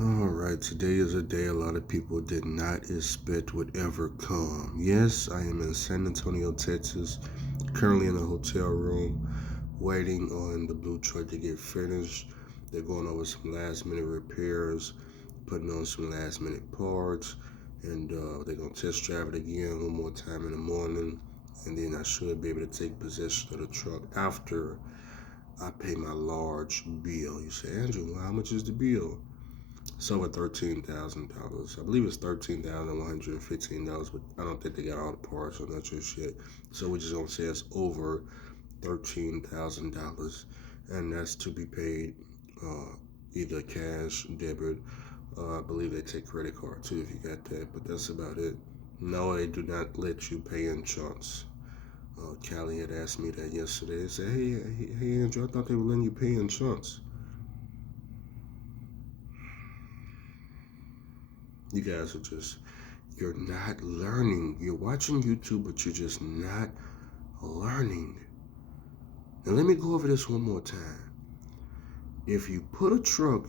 Alright, today is a day a lot of people did not expect would ever come. Yes, I am in San Antonio, Texas, currently in a hotel room, waiting on the blue truck to get finished. They're going over some last minute repairs, putting on some last minute parts, and they're going to test drive it again one more time in the morning. And then I should be able to take possession of the truck after I pay my large bill. You say, Andrew, well, how much is the bill? It's over $13,000. I believe it's $13,115, but I don't think they got all the parts or not just yet. So we're just gonna say it's over $13,000, and that's to be paid either cash, debit. I believe they take credit card too if you got that, but that's about it. No, they do not let you pay in chunks. Callie had asked me that yesterday. They said, "Hey, Andrew, I thought they were letting you pay in chunks." You guys are just, you're not learning. You're watching YouTube, but you're just not learning. And let me go over this one more time. If you put a truck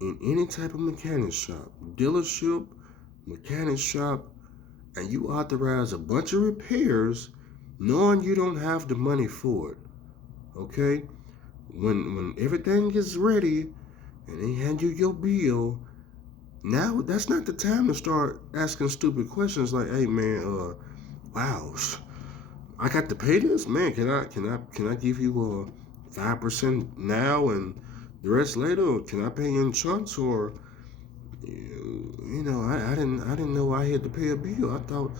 in any type of mechanic shop, dealership, mechanic shop, and you authorize a bunch of repairs, knowing you don't have the money for it, okay? When everything is ready and they hand you your bill, now that's not the time to start asking stupid questions like, "Hey man, wow, I got to pay this, man. Can I give you 5% now and the rest later? Or can I pay in chunks? Or I didn't know I had to pay a bill. I thought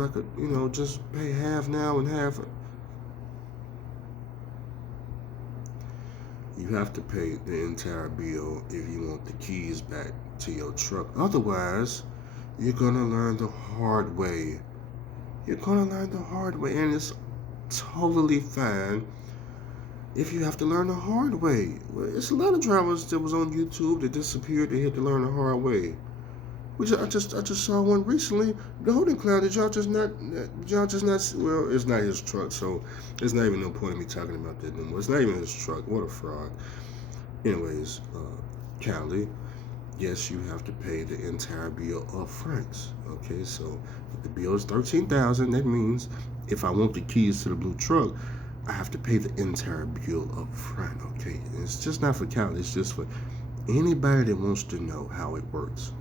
I could just pay half now and half." You have to pay the entire bill if you want the keys back to your truck. Otherwise, you're gonna learn the hard way. You're gonna learn the hard way, and it's totally fine if you have to learn the hard way. Well, it's a lot of drivers that was on YouTube that disappeared. They had to learn the hard way. I just saw one recently. Golden Cloud. Did y'all just not? Well, it's not his truck, so there's not even no point in me talking about that no more. It's not even his truck. What a fraud. Anyways, Callie, yes, you have to pay the entire bill up front. Okay, so if the bill is 13,000, that means if I want the keys to the blue truck, I have to pay the entire bill up front. Okay, and it's just not for Callie, it's just for anybody that wants to know how it works.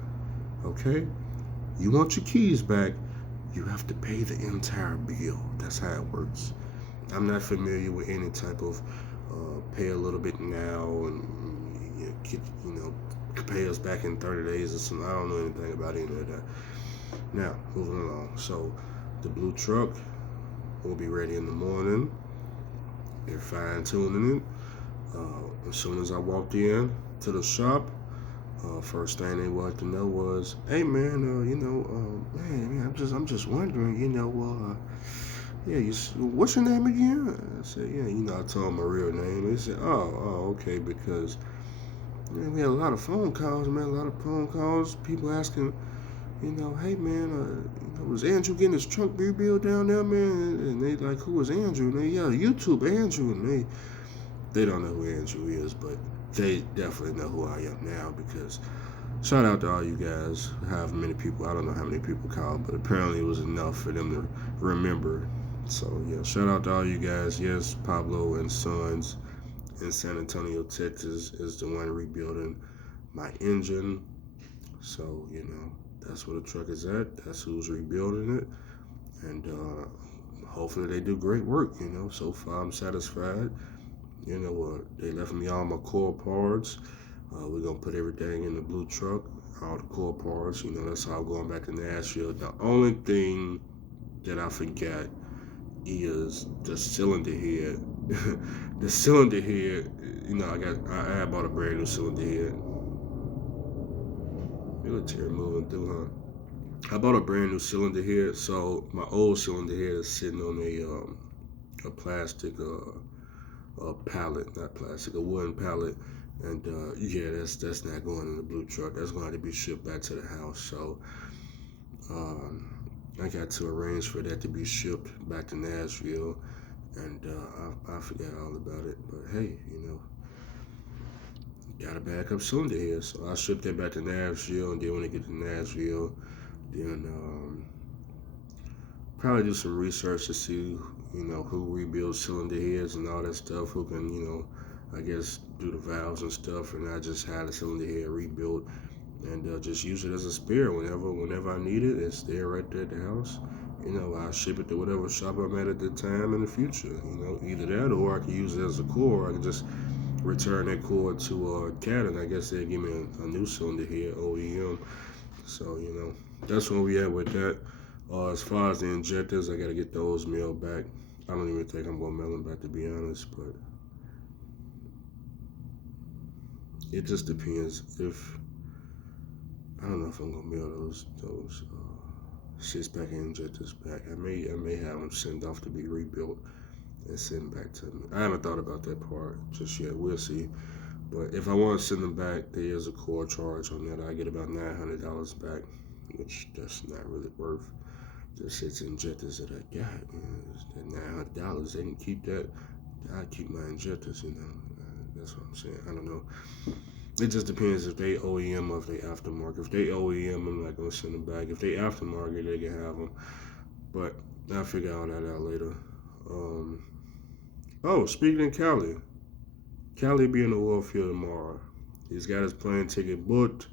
Okay, you want your keys back, you have to pay the entire bill. That's how it works. I'm not familiar with any type of pay a little bit now and pay us back in 30 days or something. I don't know anything about any of that. Now, moving along. So, the blue truck will be ready in the morning. They're fine tuning it. As soon as I walked in to the shop, first thing they wanted to know was, "Hey man, man, I'm just wondering, yeah, what's your name again?" I said, "Yeah, I told them my real name." They said, "Oh, okay, because we had a lot of phone calls, man, a lot of phone calls, people asking, hey man, was Andrew getting his truck rebuilt down there, man?" And they like, "Who was Andrew?" And they, "Yeah, YouTube Andrew," and they don't know who Andrew is, but they definitely know who I am now because shout out to all you guys, however many people, I don't know how many people called, but apparently it was enough for them to remember. So yeah, shout out to all you guys. Yes, Pablo and Sons in San Antonio, Texas is the one rebuilding my engine. So, that's where the truck is at. That's who's rebuilding it. And hopefully they do great work, So far I'm satisfied. They left me all my core parts. We're gonna put everything in the blue truck, all the core parts. That's all going back to Nashville. The only thing that I forgot is the cylinder head. The cylinder head. I bought a brand new cylinder head. Military moving through, huh? I bought a brand new cylinder head, so my old cylinder head is sitting on a plastic pallet, not plastic, a wooden pallet. And yeah, that's not going in the blue truck. That's going to be shipped back to the house. So um, I got to arrange for that to be shipped back to Nashville, and I forgot all about it. But hey, got a backup cylinder here. So I shipped that back to Nashville, and then when I get to Nashville, then probably do some research to see, who rebuilds cylinder heads and all that stuff, who can, I guess do the valves and stuff, and I just had a cylinder head rebuilt, and just use it as a spare whenever I need it. It's there right there at the house. I ship it to whatever shop I'm at the time in the future. Either that or I can use it as a core. I can just return that core to CAT, and I guess they'll give me a new cylinder head, OEM. So, that's where we at with that. As far as the injectors, I gotta get those mailed back. I don't even think I'm gonna mail them back, to be honest, but it just depends. If I don't know if I'm gonna mail those 6-pack injectors back. I may have them sent off to be rebuilt and sent back to me. I haven't thought about that part just yet. We'll see. But if I want to send them back, there is a core charge on that. I get about $900 back, which that's not really worth the 6 injectors that I got. That $900, they can keep that. I keep my injectors. That's what I'm saying. I don't know. It just depends if they OEM or if they aftermarket. If they OEM, I'm not gonna send them back. If they aftermarket, they can have them. But I'll figure all that out later. Speaking of Cali be in the Oilfield tomorrow. He's got his plane ticket booked.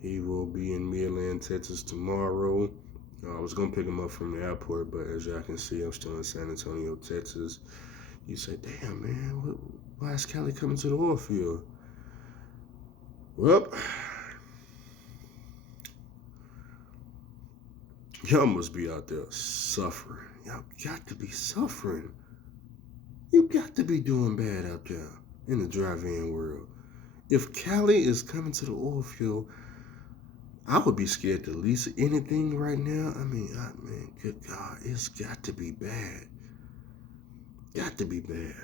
He will be in Midland, Texas tomorrow. I was gonna pick him up from the airport, but as y'all can see, I'm still in San Antonio, Texas. You say, damn man, why is Cali coming to the Oilfield? Well, y'all must be out there suffering. Y'all got to be suffering. You got to be doing bad out there in the drive-in world. If Cali is coming to the Oilfield, I would be scared to lease anything right now. Man, good God, it's got to be bad. Got to be bad.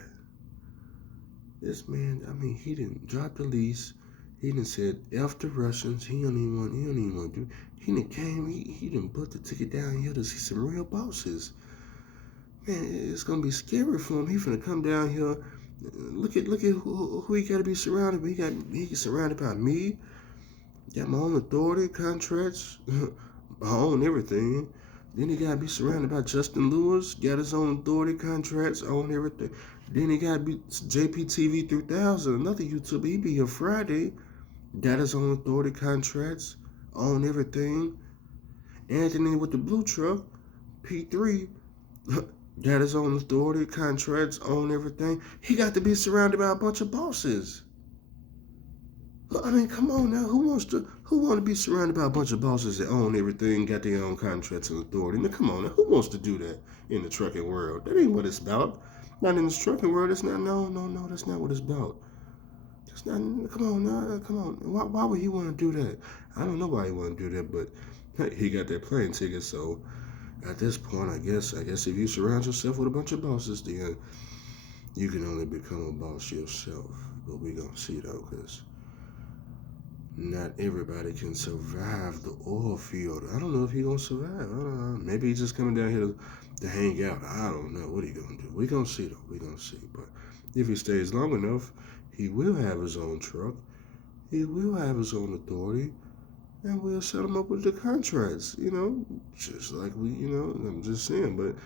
This man, he didn't drop the lease. He done said F the Russians. He don't even want to do. He done came. He done put the ticket down here to see some real bosses. Man, it's gonna be scary for him. He finna come down here. Look at who he got to be surrounded with. He's surrounded by me. Got my own authority, contracts. I own everything. Then he got to be surrounded by Justin Lewis. Got his own authority, contracts, own everything. Then he got to be JPTV 3000, another YouTuber. He be here Friday. Got his own authority, contracts, own everything. Anthony with the blue truck, P3, got his own authority, contracts, own everything. He got to be surrounded by a bunch of bosses. Come on now. Who want to be surrounded by a bunch of bosses that own everything, got their own contracts and authority? Now, come on now. Who wants to do that in the trucking world? That ain't what it's about. Not in this trucking world. It's not. No. That's not what it's about. That's not. Come on now. Come on. Why would he want to do that? I don't know why he want to do that, but hey, he got that plane ticket. So at this point, I guess if you surround yourself with a bunch of bosses, then you can only become a boss yourself. But we gonna see though, because not everybody can survive the oil field. I don't know if he's gonna survive. I don't know. Maybe he's just coming down here to hang out. I don't know what he gonna do. We gonna see though. We gonna see. But if he stays long enough, he will have his own truck. He will have his own authority, and we'll set him up with the contracts. Just like we. I'm just saying. But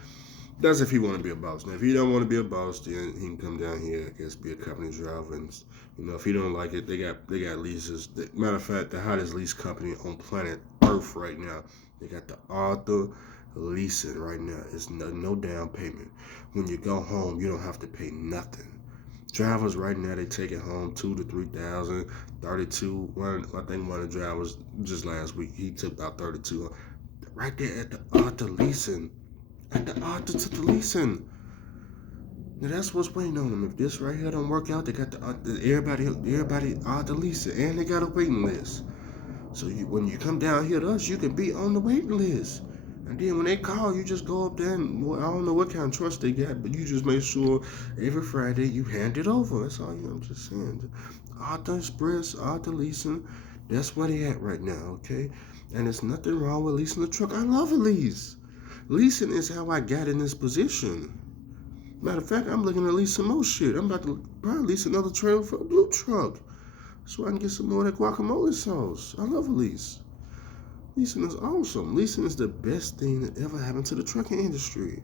that's if he want to be a boss. Now, if he don't want to be a boss, then he can come down here. I guess be a company driver, and if he don't like it, they got leases. Matter of fact, the hottest lease company on planet Earth right now. They got the Arthur leasing right now. It's no down payment. When you go home, you don't have to pay nothing. Drivers right now, they take it home $2,000 to $3,000, 32. I think one of the drivers just last week he took about 32. Right there at the Arthur leasing. At the Arthur to the leasing. Now that's what's waiting on them. If this right here don't work out, they got everybody Arthur leasing, and they got a waiting list. So when you come down here to us, you can be on the waiting list. And then when they call, you just go up there and I don't know what kind of trust they got, but you just make sure every Friday you hand it over. That's all I'm just saying. Arthur Express, Arthur Leasing, that's where they at right now, okay? And there's nothing wrong with leasing a truck. I love a lease. Leasing is how I got in this position. Matter of fact, I'm looking to lease some more shit. I'm about to probably lease another trailer for a blue truck. so I can get some more of that guacamole sauce. I love a lease. Leasing is awesome. Leasing is the best thing that ever happened to the trucking industry.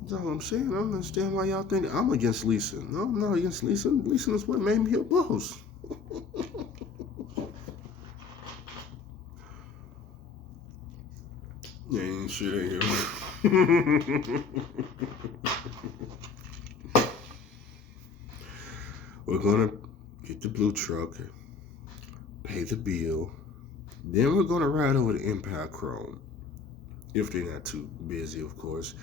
That's all I'm saying. I don't understand why y'all think I'm against leasing. No, I'm not against leasing. Leasing is what made me a boss. Yeah, ain't shit in here. We're gonna get the blue truck, pay the bill, then we're gonna ride over to Empire Chrome. If they're not too busy, of course.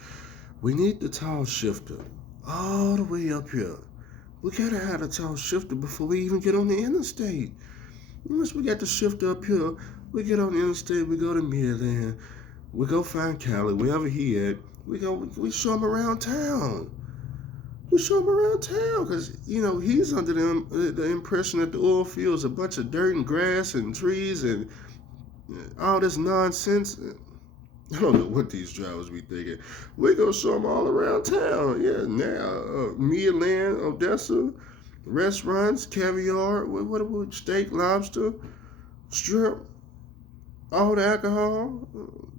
We need the tall shifter all the way up here. We gotta have a tall shifter before we even get on the interstate. Once we got the shifter up here, we get on the interstate, we go to Midland, we go find Cali, wherever he at. We show him around town. We show him around town because, he's under the impression that the oil field is a bunch of dirt and grass and trees and all this nonsense. I don't know what these drivers be thinking. We're going to show them all around town. Yeah, now, Midland, Odessa, restaurants, caviar, what steak, lobster, strip, all the alcohol.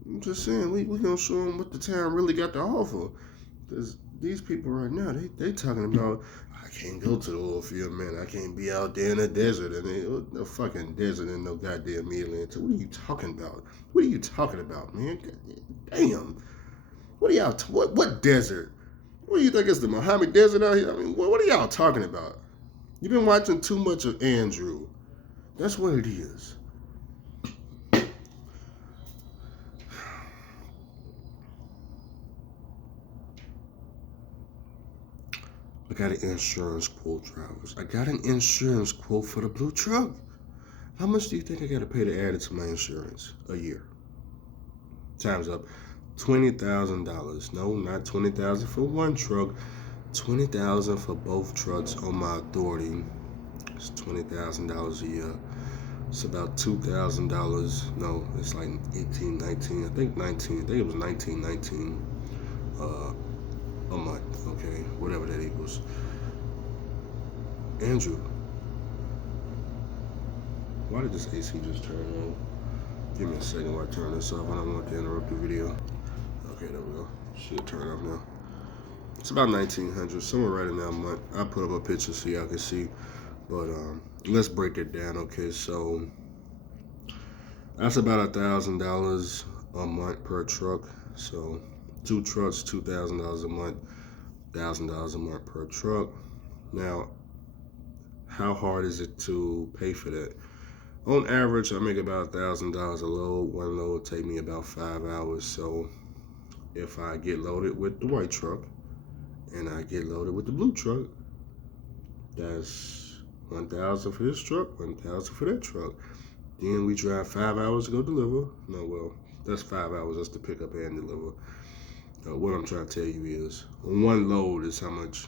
I'm just saying, we're going to show them what the town really got to offer. Because these people right now, they talking about, I can't go to the oil field, man. I can't be out there in the desert. And no fucking desert and no goddamn Midland. What are you talking about? What are you talking about, man? Damn. What are y'all, what desert? What do you think is the Mohammed Desert out here? I mean, what are y'all talking about? You've been watching too much of Andrew. That's what it is. I got an insurance quote, drivers. I got an insurance quote for the blue truck. How much do you think I got to pay to add it to my insurance a year? Time's up. $20,000. No, not $20,000 for one truck. $20,000 for both trucks on my authority. It's $20,000 a year. It's about $2,000. No, it's like 18, 19. I think 19. I think it was 19, 19. A month, okay, whatever that equals. Andrew, why did this AC just turn on? Give me a second while I turn this off. I don't want to interrupt the video. Okay, there we go. Should turn off now. It's about 1900, somewhere right in that month. I'll put up a picture so y'all can see. But let's break it down, okay? So that's about $1,000 a month per truck. So 2 trucks, $2,000 a month, $1,000 a month per truck. Now, how hard is it to pay for that? On average, I make about $1,000 a load. One load take me about 5 hours. So if I get loaded with the white truck and I get loaded with the blue truck, that's $1,000 for this truck, $1,000 for that truck. Then we drive 5 hours to go deliver. No, well, that's 5 hours just to pick up and deliver. What I'm trying to tell you is, one load is how much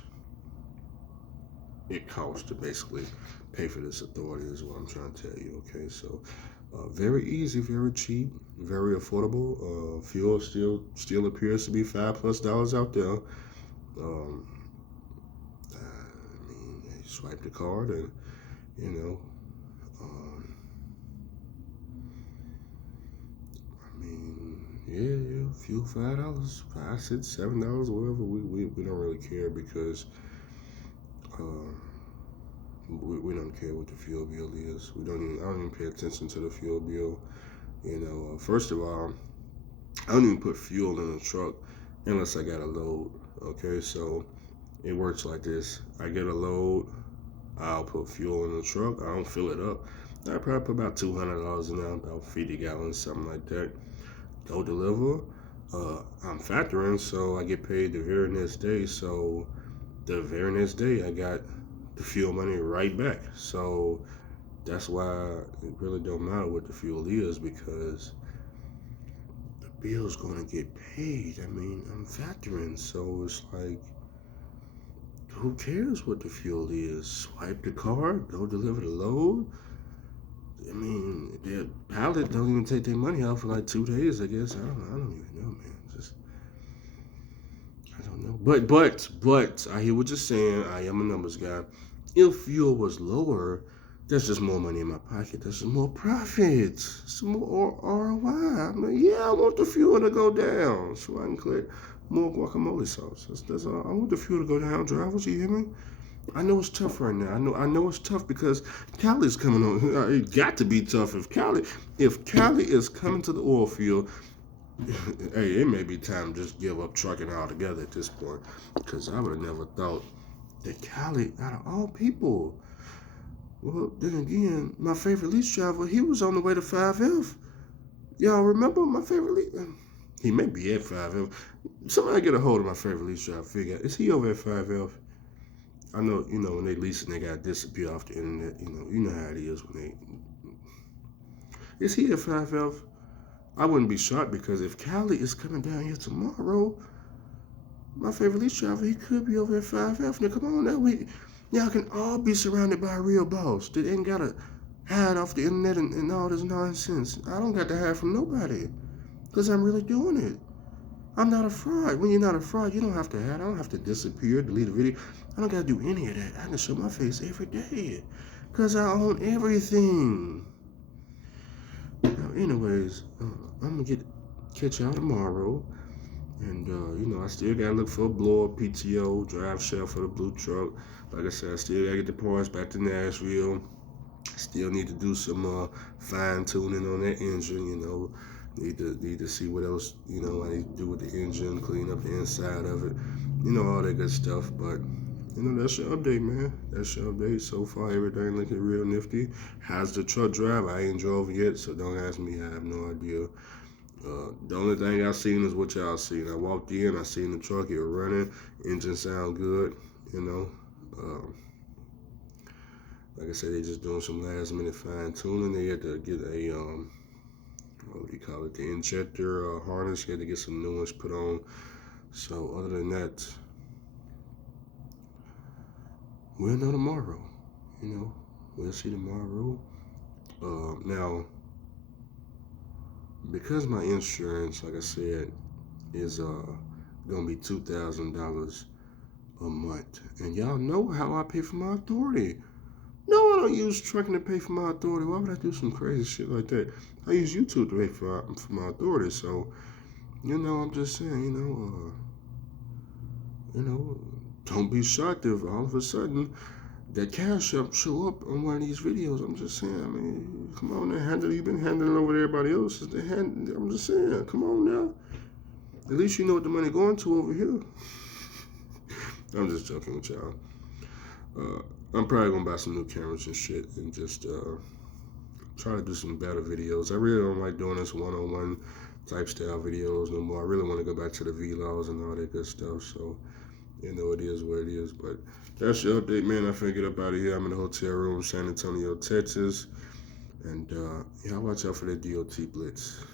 it costs to basically pay for this authority is what I'm trying to tell you, okay? So, very easy, very cheap, very affordable. Fuel still appears to be $5+ out there. I mean, you swipe the card and, yeah, fuel $5, $5, $6, $7, whatever. We don't really care because we don't care what the fuel bill is. I don't even pay attention to the fuel bill. First of all, I don't even put fuel in the truck unless I got a load. Okay, so it works like this. I get a load, I'll put fuel in the truck. I don't fill it up. I probably put about $200 in there, about 50 gallons, something like that. Go deliver. I'm factoring, so I get paid the very next day. So the very next day, I got the fuel money right back. So that's why it really don't matter what the fuel is, because the bill's gonna get paid. I mean, I'm factoring, so it's like, who cares what the fuel is? Swipe the card, go deliver the load. I mean, their pallet don't even take their money out for like 2 days, I guess. I don't even know, man. I don't know. But I hear what you're saying. I am a numbers guy. If fuel was lower, That's just more money in my pocket. That's just more profit. Some more ROI. I mean, yeah, I want the fuel to go down so I can collect more guacamole sauce. That's all. I want the fuel to go down, drivers. You hear me? I know it's tough right now. I know it's tough because Cali's coming on. It got to be tough if Cali is coming to the oil field. Hey, it may be time to just give up trucking altogether at this point, because I would have never thought that Cali, out of all people. Well, then again, my favorite lease driver, he was on the way to 5F. Y'all remember my favorite lease? He may be at 5F. Somebody get a hold of my favorite lease driver. Figure out, is he over at 5F? I know, when they leasing, they gotta disappear off the internet. You know how it is when they. Is he at 5F? I wouldn't be shocked, because if Cali is coming down here tomorrow, my favorite lease driver, he could be over at 5F. Now, come on, y'all can all be surrounded by a real boss that ain't gotta hide off the internet and all this nonsense. I don't got to hide from nobody, because I'm really doing it. I'm not a fraud. When you're not a fraud, you don't have to hide. I don't have to disappear, delete a video. I don't got to do any of that. I can show my face every day, because I own everything. Now, anyways, I'm going to catch y'all tomorrow. And, I still got to look for a blower, PTO, drive shaft for the blue truck. Like I said, I still got to get the parts back to Nashville. Still need to do some fine tuning on that engine. Need to see what else, I need to do with the engine, clean up the inside of it, all that good stuff. But, that's your update, man. That's your update. So far, everything looking real nifty. How's the truck drive? I ain't drove it yet, so don't ask me. I have no idea. The only thing I seen is what y'all seen. I walked in, I seen the truck, it was running, engine sound good, like I said, they just doing some last minute fine tuning. They had to get a what do you call it, the injector harness. He had to get some new ones put on. So other than that, we'll know tomorrow. We'll see tomorrow. Now, because my insurance, like I said, is gonna be $2,000 a month, and y'all know how I pay for my authority. No, I don't use trucking to pay for my authority. Why would I do some crazy shit like that? I use YouTube to pay for my authority. So, I'm just saying, don't be shocked if all of a sudden that cash up show up on one of these videos. I'm just saying. I mean, come on now, you've been handling over everybody else. I'm just saying, come on now. At least you know what the money going to over here. I'm just joking with y'all. I'm probably gonna buy some new cameras and shit, and just try to do some better videos. I really don't like doing this one-on-one type style videos no more. I really want to go back to the vlogs and all that good stuff. So, it is what it is. But that's your update, man. I finna get up out of here. I'm in the hotel room, San Antonio, Texas. And, watch out for the DOT blitz.